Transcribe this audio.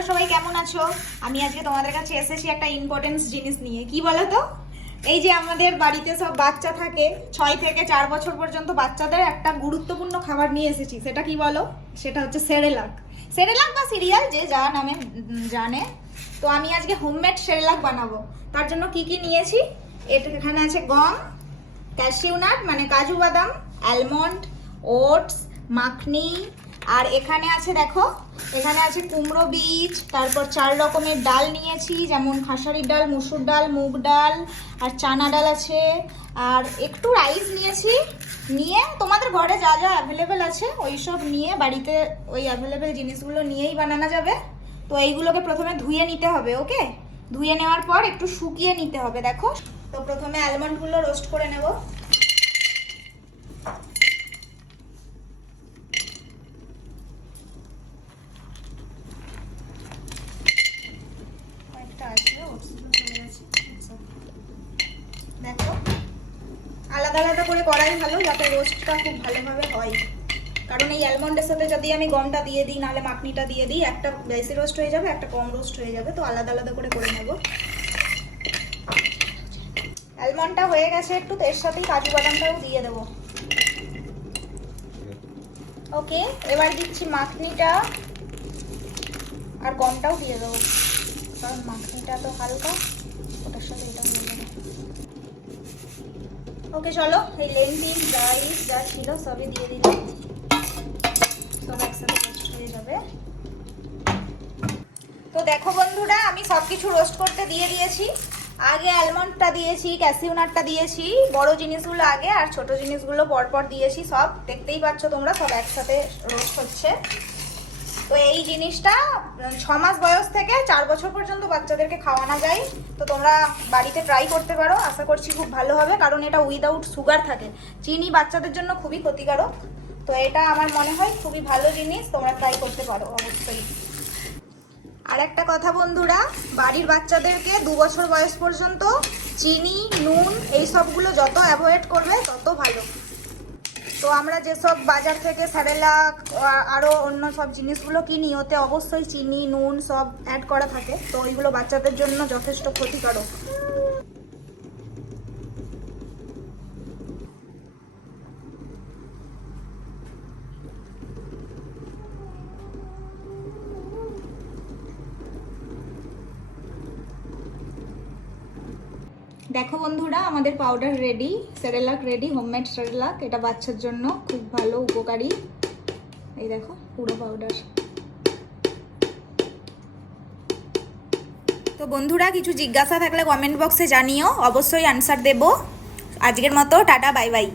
তোমরা সবাই কেমন আছো? আমি আজকে তোমাদের কাছে এসেছি একটা ইম্পর্টেন্ট জিনিস নিয়ে। কি বলো তো? এই যে আমাদের বাড়িতে সব বাচ্চা থাকে, 6 থেকে 4 বছর পর্যন্ত বাচ্চাদের একটা গুরুত্বপূর্ণ খাবার নিয়ে এসেছি। সেটা কি বলো? সেটা হচ্ছে সেরেলাক। সেরেলাক বা সিরিয়াল, যে যা নামে জানে। তো আমি আজকে হোমমেড সেরেলাক বানাবো। তার জন্য কি কি নিয়েছি? এখানে আছে গম, ক্যাশিউ নাট মানে কাজু বাদাম, অ্যালমন্ড, ওটস, মাখনি, আর এখানে আছে দেখো, এখানে আছে কুমড়ো বীজ, তারপর 4 রকমের ডাল নিয়েছি, যেমন খাসারির ডাল, মুসুর ডাল, মুগ ডাল, আর চানা ডাল আছে, আর একটু রাইস নিয়েছি। নিয়ে তোমাদের ঘরে যা যা অ্যাভেলেবেল আছে ওই সব নিয়ে, বাড়িতে ওই অ্যাভেলেবেল জিনিসগুলো নিয়েই বানানো যাবে। তো এইগুলোকে প্রথমে ধুয়ে নিতে হবে। ওকে, ধুয়ে নেওয়ার পর একটু শুকিয়ে নিতে হবে। দেখো, তো প্রথমে অ্যালমন্ডগুলো রোস্ট করে নেব। দেখো, আলাদা আলাদা করে করাই ভালো, যাতে রোস্টটা খুব ভালোভাবে হয়। কারণ এই অ্যালমন্ডের সাথে যদি আমি গমটা দিয়ে দিই, নাহলে মাখনিটা দিয়ে দিই, একটা বেশি রোস্ট হয়ে যাবে, একটা কম রোস্ট হয়ে যাবে। তো আলাদা আলাদা করে নেব। অ্যালমন্ডটা হয়ে গেছে একটু, তো এর সাথেই কাজু বাদামটাও দিয়ে দেবো। ওকে, এবার দিচ্ছি মাখনিটা, আর গমটাও দিয়ে দেবো, কারণ মাখনিটা তো হালকা, ওটার সাথে এটা হয়ে যাবে। ওকে চলো, এই লেন্টিল রাইস যা ছিল সবই দিয়ে দিলাম, সব একসাথে রোস্ট হয়ে যাবে। তো দেখো বন্ধুরা, আমি সব কিছু রোস্ট করতে দিয়ে দিয়েছি। আগে অ্যালমন্ডটা দিয়েছি, ক্যাশিউ নাটটা দিয়েছি, বড় জিনিসগুলো আগে আর ছোট জিনিসগুলো পরপর দিয়েছি। সব দেখতেই পাচ্ছ তোমরা, সব একসাথে রোস্ট হচ্ছে। তো এই জিনিসটা 6 মাস বয়স থেকে 4 বছর পর্যন্ত বাচ্চাদেরকে খাওয়ানো যায়। তো তোমরা বাড়িতে ট্রাই করতে পারো, আশা করছি খুব ভালো হবে। কারণ এটা উইদাউট সুগার থাকে, চিনি বাচ্চাদের জন্য খুবই ক্ষতিকারক। তো এটা আমার মনে হয় খুবই ভালো জিনিস, তোমরা ট্রাই করতে পারো অবশ্যই। আর একটা কথা বন্ধুরা, বাড়ির বাচ্চাদেরকে 2 বছর বয়স পর্যন্ত চিনি, নুন এই সবগুলো যত অ্যাভয়েড করবে তত ভালো। তো আমরা যেসব বাজার থেকে সেরেলাক আরও অন্য সব জিনিসগুলো কিনি, ওতে অবশ্যই চিনি, নুন সব অ্যাড করা থাকে। তো ওইগুলো বাচ্চাদের জন্য যথেষ্ট ক্ষতিকারক। দেখো বন্ধুরা, আমাদের powder ready, Cerelac ready, homemade Cerelac. এটা বাচ্চার জন্য খুব ভালো, উপকারী। এই দেখো পুরো পাউডার। তো বন্ধুরা, কিছু জিজ্ঞাসা থাকলে কমেন্ট বক্সে জানিও, অবশ্যই আনসার দেব। আজকের মতো টাটা, বাই বাই।